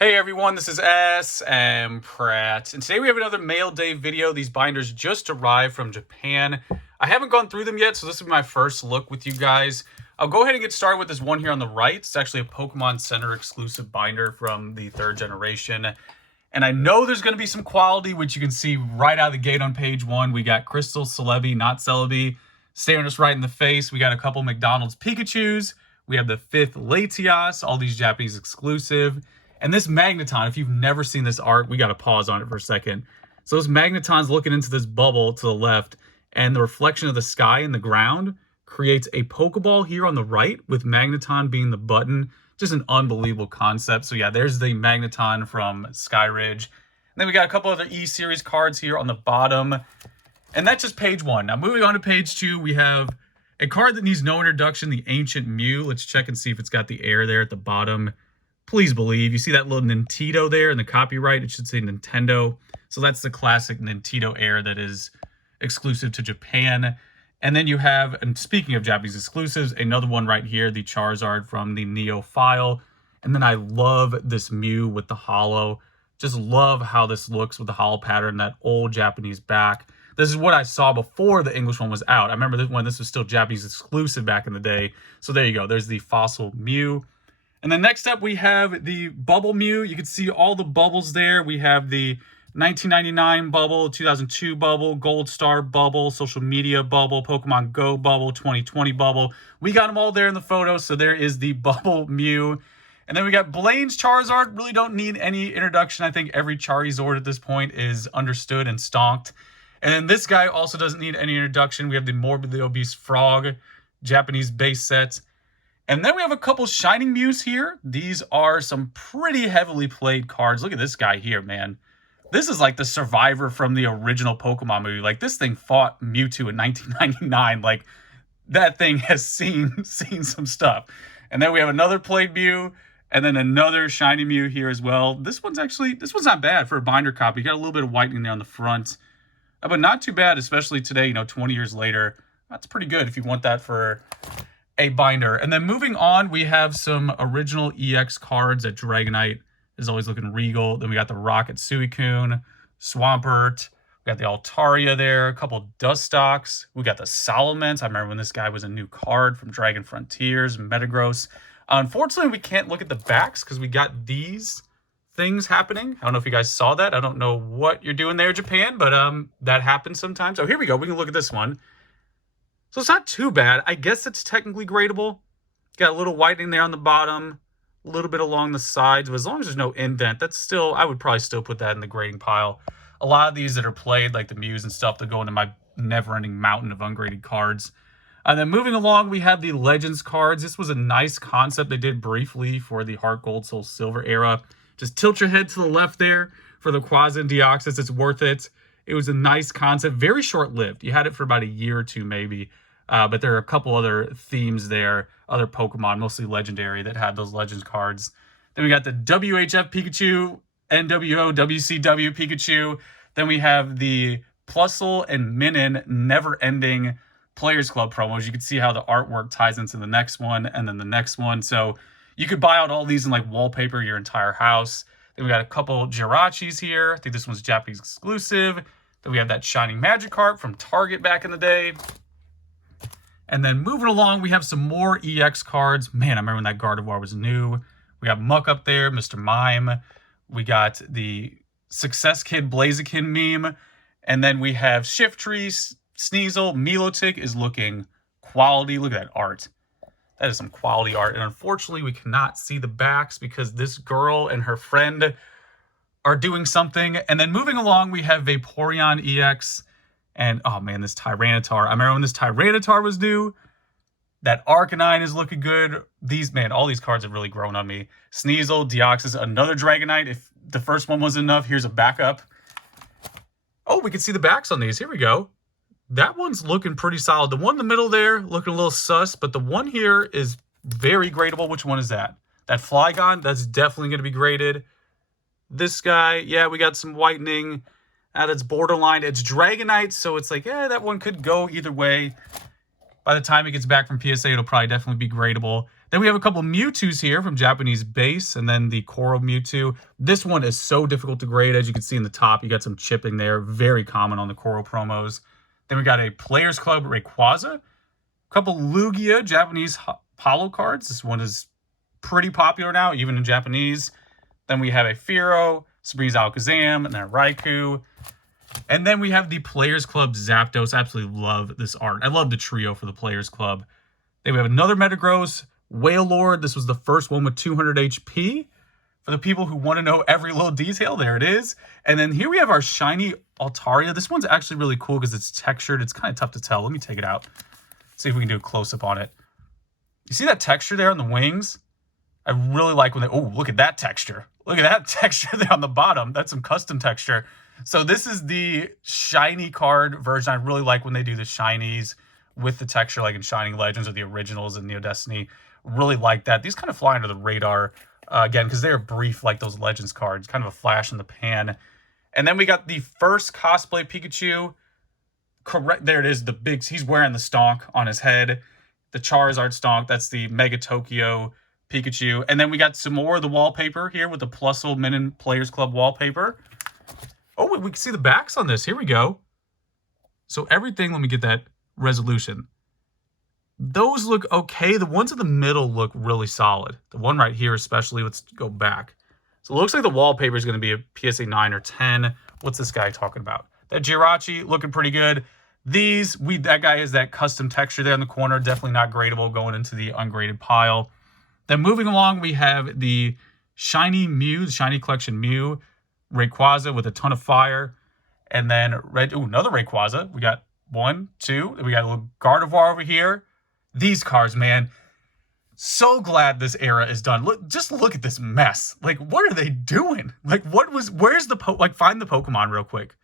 Hey everyone, this is SM Pratt, and today we have another mail day video. These binders just arrived from Japan. I haven't gone through them yet, so this will be my first look with you guys. I'll go ahead and get started with this one here on the right. It's actually a Pokemon Center exclusive binder from the 3rd generation. And I know there's going to be some quality, which you can see right out of the gate on page 1. We got Crystal, Celebi, not Celebi, staring us right in the face. We got a couple McDonald's Pikachus. We have the 5th Latias, all these Japanese exclusive. And this Magneton, if you've never seen this art, we got to pause on it for a second. So this Magneton's looking into this bubble to the left, and the reflection of the sky and the ground creates a Pokeball here on the right, with Magneton being the button. Just an unbelievable concept. So yeah, there's the Magneton from Skyridge. And then we got a couple other E-Series cards here on the bottom. And that's just page 1. Now moving on to page 2, we have a card that needs no introduction, the Ancient Mew. Let's check and see if it's got the air there at the bottom. Please believe. You see that little Nintendo there in the copyright? It should say Nintendo. So that's the classic Nintendo air that is exclusive to Japan. And then you have, and speaking of Japanese exclusives, another one right here, the Charizard from the Neo file. And then I love this Mew with the holo. Just love how this looks with the holo pattern, that old Japanese back. This is what I saw before the English one was out. I remember when this was still Japanese exclusive back in the day. So there you go. There's the fossil Mew. And then next up, we have the Bubble Mew. You can see all the bubbles there. We have the 1999 bubble, 2002 bubble, Gold Star bubble, social media bubble, Pokemon Go bubble, 2020 bubble. We got them all there in the photo, so there is the Bubble Mew. And then we got Blaine's Charizard. Really don't need any introduction. I think every Charizard at this point is understood and stonked. And then this guy also doesn't need any introduction. We have the Morbidly Obese Frog, Japanese base set. And then we have a couple Shining Mews here. These are some pretty heavily played cards. Look at this guy here, man. This is like the survivor from the original Pokemon movie. Like, this thing fought Mewtwo in 1999. Like, that thing has seen some stuff. And then we have another played Mew, and then another Shiny Mew here as well. This one's not bad for a binder copy. You got a little bit of whitening there on the front. But not too bad, especially today, 20 years later. That's pretty good if you want that for a binder. And then moving on, we have some original EX cards. That Dragonite is always looking regal. Then we got the Rocket Suicune, Swampert. We got the Altaria there, a couple Dustox. We got the Salamence. I remember when this guy was a new card from Dragon Frontiers, Metagross. Unfortunately, we can't look at the backs because we got these things happening. I don't know if you guys saw that. I don't know what you're doing there, Japan, but that happens sometimes. Oh, here we go. We can look at this one. So it's not too bad. I guess it's technically gradable. Got a little whitening there on the bottom, a little bit along the sides, but as long as there's no indent, that's still, I would probably still put that in the grading pile. A lot of these that are played, like the Muse and stuff, that go into my never-ending mountain of ungraded cards. And then moving along, we have the Legends cards. This was a nice concept they did briefly for the Heart Gold, Soul Silver era. Just tilt your head to the left there for the Quasin Deoxys. It's worth it. It was a nice concept, very short-lived. You had it for about a year or two maybe, but there are a couple other themes there, other Pokemon, mostly legendary, that had those Legends cards. Then we got the WHF Pikachu, NWO WCW Pikachu. Then we have the Plusle and Minun never-ending Players Club promos. You can see how the artwork ties into the next one and then the next one. So you could buy out all these and like wallpaper your entire house. Then we got a couple Jirachis here. I think this one's Japanese exclusive. Then we have that Shining Magikarp from Target back in the day. And then moving along, we have some more EX cards. Man, I remember when that Gardevoir was new. We got Muck up there, Mr. Mime. We got the Success Kid Blaziken meme. And then we have Shiftry, Sneasel. Milotic is looking quality. Look at that art. That is some quality art. And unfortunately, we cannot see the backs because this girl and her friend are doing something. And then moving along, we have Vaporeon EX. And, oh man, this Tyranitar. I remember when this Tyranitar was new. That Arcanine is looking good. All these cards have really grown on me. Sneasel, Deoxys, another Dragonite. If the first one wasn't enough, here's a backup. Oh, we can see the backs on these. Here we go. That one's looking pretty solid. The one in the middle there, looking a little sus. But the one here is very gradable. Which one is that? That Flygon, that's definitely going to be graded. This guy, yeah, we got some whitening. That's borderline. It's Dragonite, so it's like, that one could go either way. By the time it gets back from PSA, it'll probably definitely be gradable. Then we have a couple Mewtwo's here from Japanese base, and then the Coral Mewtwo. This one is so difficult to grade. As you can see in the top, you got some chipping there. Very common on the Coral promos. Then we got a Players Club Rayquaza. A couple Lugia Japanese holo cards. This one is pretty popular now, even in Japanese. Then we have a Fearow, Sabrine's Alakazam, and then a Raikou. And then we have the Players Club Zapdos. I absolutely love this art. I love the trio for the Players Club. Then we have another Metagross, Wailord. This was the first one with 200 HP. For the people who want to know every little detail, there it is. And then here we have our shiny Altaria. This one's actually really cool because it's textured. It's kind of tough to tell. Let me take it out. See if we can do a close-up on it. You see that texture there on the wings? I really like when they... Oh, look at that texture. Look at that texture there on the bottom. That's some custom texture. So this is the shiny card version. I really like when they do the shinies with the texture like in Shining Legends or the originals in Neo Destiny. Really like that. These kind of fly under the radar, again, because they're brief like those Legends cards. Kind of a flash in the pan. And then we got the first cosplay Pikachu. Correct. There it is. The big... He's wearing the stonk on his head. The Charizard stonk. That's the Mega Tokyo Pikachu. And then we got some more of the wallpaper here with the Plusle Minin Players Club wallpaper. Oh, we can see the backs on this. Here we go. So everything, let me get that resolution. Those look okay. The ones in the middle look really solid. The one right here especially. Let's go back. So it looks like the wallpaper is going to be a PSA 9 or 10. What's this guy talking about? That Jirachi looking pretty good. These, that guy has that custom texture there in the corner. Definitely not gradable, going into the ungraded pile. Then moving along, we have the Shiny Muse, Shiny Collection Mew, Rayquaza with a ton of fire. And then another Rayquaza. We got 1, 2. We got a little Gardevoir over here. These cards, man. So glad this era is done. Just look at this mess. Like, what are they doing? Like, where's the, find the Pokemon real quick.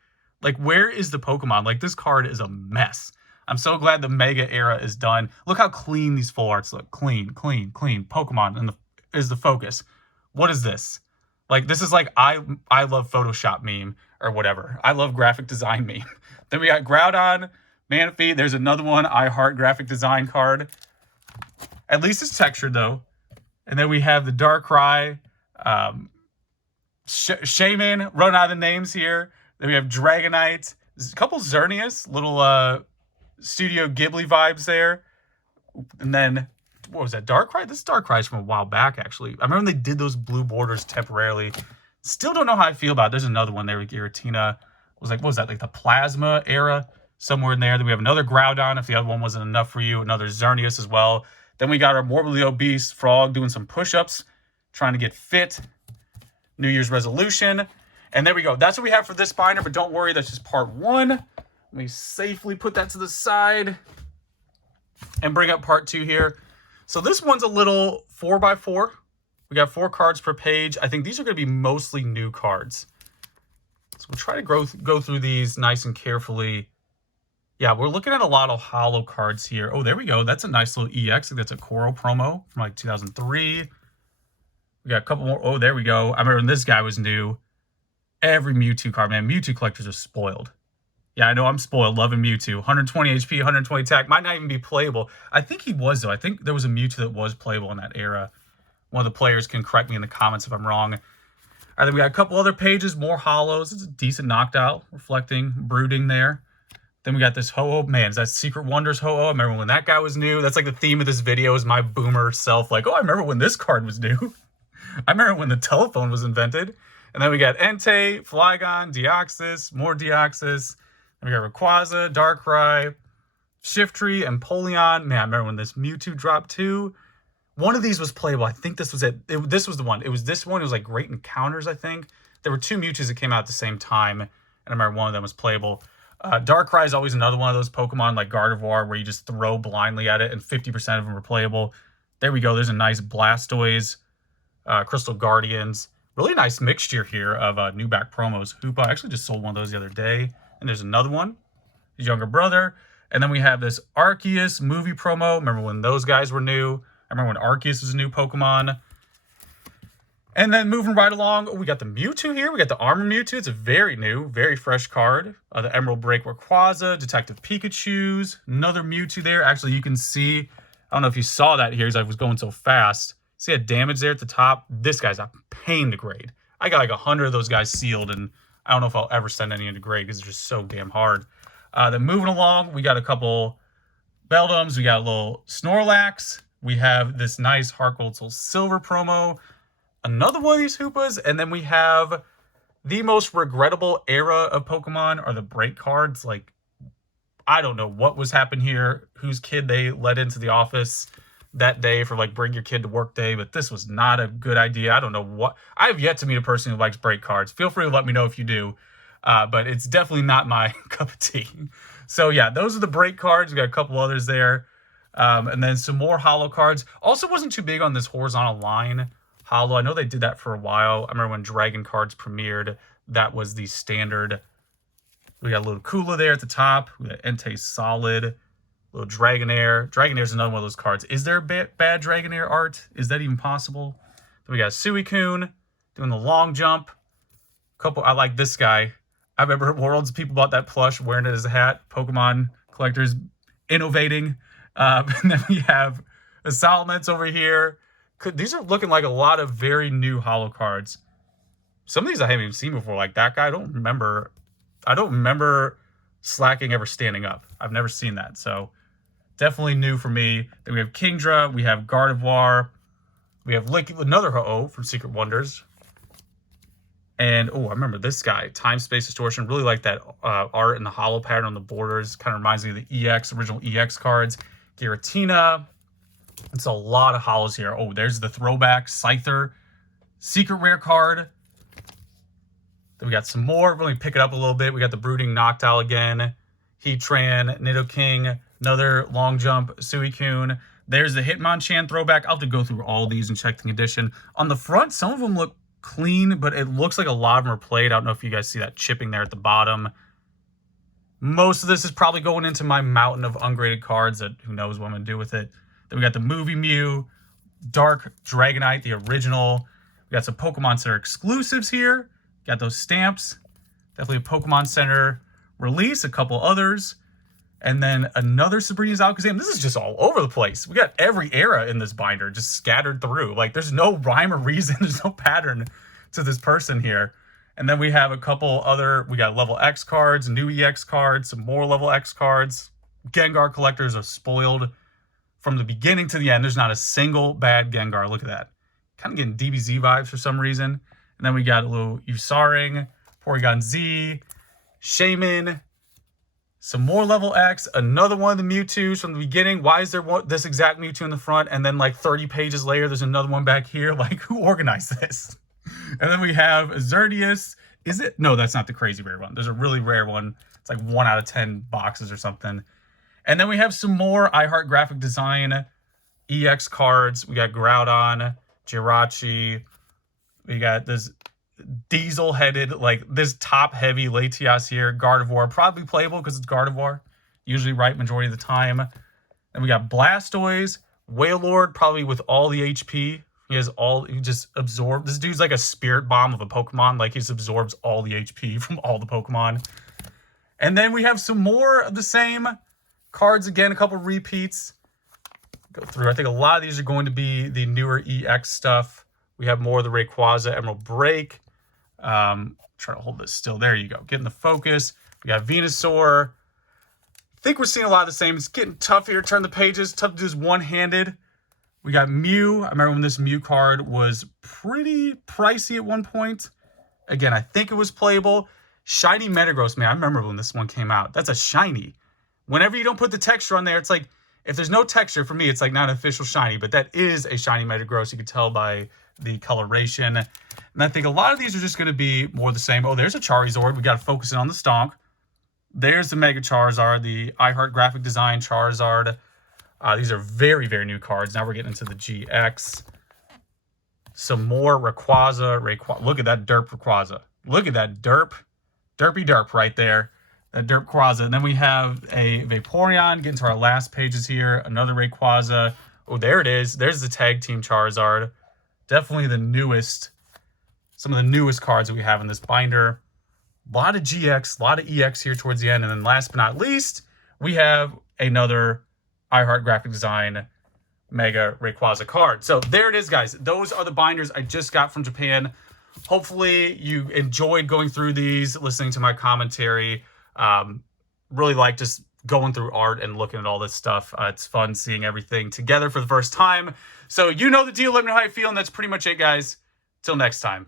Like, where is the Pokemon? Like, this card is a mess. I'm so glad the Mega era is done. Look how clean these full arts look. Clean, clean, clean. Pokemon is the focus. What is this? Like, this is like I love Photoshop meme or whatever. I love graphic design meme. Then we got Groudon, Manaphy. There's another one, I Heart graphic design card. At least it's textured, though. And then we have the Darkrai, Shaman, run out of the names here. Then we have Dragonite. There's a couple Xerneas, little Studio Ghibli vibes there. And then, what was that, Darkrai? This Darkrai is from a while back, actually. I remember when they did those blue borders temporarily. Still don't know how I feel about it. There's another one there with Giratina. What was that, like the Plasma era? Somewhere in there. Then we have another Groudon, if the other one wasn't enough for you. Another Xerneas as well. Then we got our morbidly obese frog doing some push-ups, trying to get fit. New Year's resolution. And there we go. That's what we have for this binder, but don't worry, that's just part 1. Let me safely put that to the side and bring up part 2 here. So this one's a little 4x4. We got 4 cards per page. I think these are going to be mostly new cards. So we'll try to go through these nice and carefully. Yeah, we're looking at a lot of holo cards here. Oh, there we go. That's a nice little EX. I think that's a Coral promo from like 2003. We got a couple more. Oh, there we go. I remember when this guy was new. Every Mewtwo card, man. Mewtwo collectors are spoiled. Yeah, I know I'm spoiled. Loving Mewtwo. 120 HP, 120 attack. Might not even be playable. I think he was, though. I think there was a Mewtwo that was playable in that era. One of the players can correct me in the comments if I'm wrong. All right, then we got a couple other pages, more holos. It's a decent knocked out, reflecting, brooding there. Then we got this Ho-Oh. Man, is that Secret Wonders Ho-Oh? I remember when that guy was new. That's like the theme of this video is my boomer self. Like, oh, I remember when this card was new. I remember when the telephone was invented. And then we got Entei, Flygon, Deoxys, more Deoxys. Then we got Rayquaza, Darkrai, Shiftry, and Empoleon. Man, I remember when this Mewtwo dropped too. One of these was playable. I think this was it. This was the one. It was this one. It was like Great Encounters, I think. There were 2 Mewtwo's that came out at the same time. And I remember one of them was playable. Darkrai is always another one of those Pokemon like Gardevoir where you just throw blindly at it and 50% of them are playable. There we go. There's a nice Blastoise, Crystal Guardians. Really nice mixture here of new back promos. Hoopa, I actually just sold one of those the other day. And there's another one. His younger brother. And then we have this Arceus movie promo. Remember when those guys were new? I remember when Arceus was a new Pokemon. And then moving right along, we got the Mewtwo here. We got the Armor Mewtwo. It's a very new, very fresh card. The Emerald Break Rayquaza, Detective Pikachu's, another Mewtwo there. Actually, you can see I don't know if you saw that here because I was going so fast. See that damage there at the top? This guy's a pain to grade. I got like 100 of those guys sealed, and I don't know if I'll ever send any into grade because they're just so damn hard. Then moving along, we got a couple Beldums. We got a little Snorlax. We have this nice Heart Gold Soul Silver promo. Another one of these Hoopas. And then we have the most regrettable era of Pokemon are the break cards. Like, I don't know what was happening here, whose kid they let into the office that day for like bring your kid to work day, but this was not a good idea. I don't know what. I have yet to meet a person who likes break cards. Feel free to let me know if you do, but it's definitely not my cup of tea. So yeah, those are the break cards. We got a couple others there, and then some more holo cards. Also wasn't too big on this horizontal line holo. I know they did that for a while. I remember when Dragon cards premiered, that was the standard. We got a little Kula there at the top. We got Entei Solid. Little Dragonair. Dragonair is another one of those cards. Is there bad Dragonair art? Is that even possible? Then we got Suicune doing the long jump. I like this guy. I remember Worlds, people bought that plush, wearing it as a hat. Pokemon collectors innovating. And then we have the Salamence over here. These are looking like a lot of very new holo cards. Some of these I haven't even seen before. Like that guy, I don't remember Slacking ever standing up. I've never seen that. So definitely new for me. Then we have Kingdra. We have Gardevoir. We have another Ho-Oh from Secret Wonders. And, oh, I remember this guy. Time Space Distortion. Really like that art and the holo pattern on the borders. Kind of reminds me of the original EX cards. Giratina. It's a lot of holos here. Oh, there's the throwback Scyther. Secret rare card. Then we got some more. Let me pick it up a little bit. We got the Brooding Noctowl again. Heatran, Nidoking, another long jump, Suicune. There's the Hitmonchan throwback. I'll have to go through all these and check the condition. On the front, some of them look clean, but it looks like a lot of them are played. I don't know if you guys see that chipping there at the bottom. Most of this is probably going into my mountain of ungraded cards that who knows what I'm going to do with it. Then we got the Movie Mew, Dark Dragonite, the original. We got some Pokemon Center exclusives here. Got those stamps. Definitely a Pokemon Center release. A couple others. And then another Sabrina's Alakazam. This is just all over the place. We got every era in this binder just scattered through. Like, there's no rhyme or reason. There's no pattern to this person here. And then we have a couple other... We got level X cards, new EX cards, some more level X cards. Gengar collectors are spoiled from the beginning to the end. There's not a single bad Gengar. Look at that. Kind of getting DBZ vibes for some reason. And then we got a little Usaring, Porygon Z, Shaman, some more level X, another one of the Mewtwo's from the beginning. Why is there this exact Mewtwo in the front? And then like 30 pages later, there's another one back here. Like, who organized this? And then we have Xerneas. Is it? No, that's not the crazy rare one. There's a really rare one. It's like 1 out of 10 boxes or something. And then we have some more iHeart Graphic Design EX cards. We got Groudon, Jirachi. We got this diesel-headed, like this top-heavy Latias here. Gardevoir, probably playable because it's Gardevoir. Usually right majority of the time. Then we got Blastoise. Wailord, probably with all the HP. He just absorbed. This dude's like a spirit bomb of a Pokemon. Like, he just absorbs all the HP from all the Pokemon. And then we have some more of the same cards again, a couple repeats. Go through. I think a lot of these are going to be the newer EX stuff. We have more of the Rayquaza Emerald Break. Trying to hold this still. There you go. Getting the focus. We got Venusaur. I think we're seeing a lot of the same. It's getting tough here. Turn the pages. Tough to do this one-handed. We got Mew. I remember when this Mew card was pretty pricey at one point. Again, I think it was playable. Shiny Metagross, man. I remember when this one came out. That's a shiny. Whenever you don't put the texture on there, it's like, if there's no texture, for me, it's like not an official shiny. But that is a shiny Metagross. You can tell by the coloration. And I think a lot of these are just going to be more the same. Oh, there's a Charizard. We got to focus in on the Stonk. There's the Mega Charizard, the iHeart Graphic Design Charizard. These are very, very new cards. Now we're getting into the GX. Some more Rayquaza. Look at that derp Rayquaza. Look at that derp. Derpy derp right there. That derp Rayquaza. And then we have a Vaporeon. Getting to our last pages here. Another Rayquaza. Oh, there it is. There's the Tag Team Charizard. Definitely the newest, some of the newest cards that we have in this binder. A lot of GX, a lot of EX here towards the end. And then last but not least, we have another iHeart Graphic Design Mega Rayquaza card. So there it is, guys. Those are the binders I just got from Japan. Hopefully you enjoyed going through these, listening to my commentary. Really like just going through art and looking at all this stuff. It's fun seeing everything together for the first time. So you know the deal. Let me know how you feel, and that's pretty much it, guys. Till next time.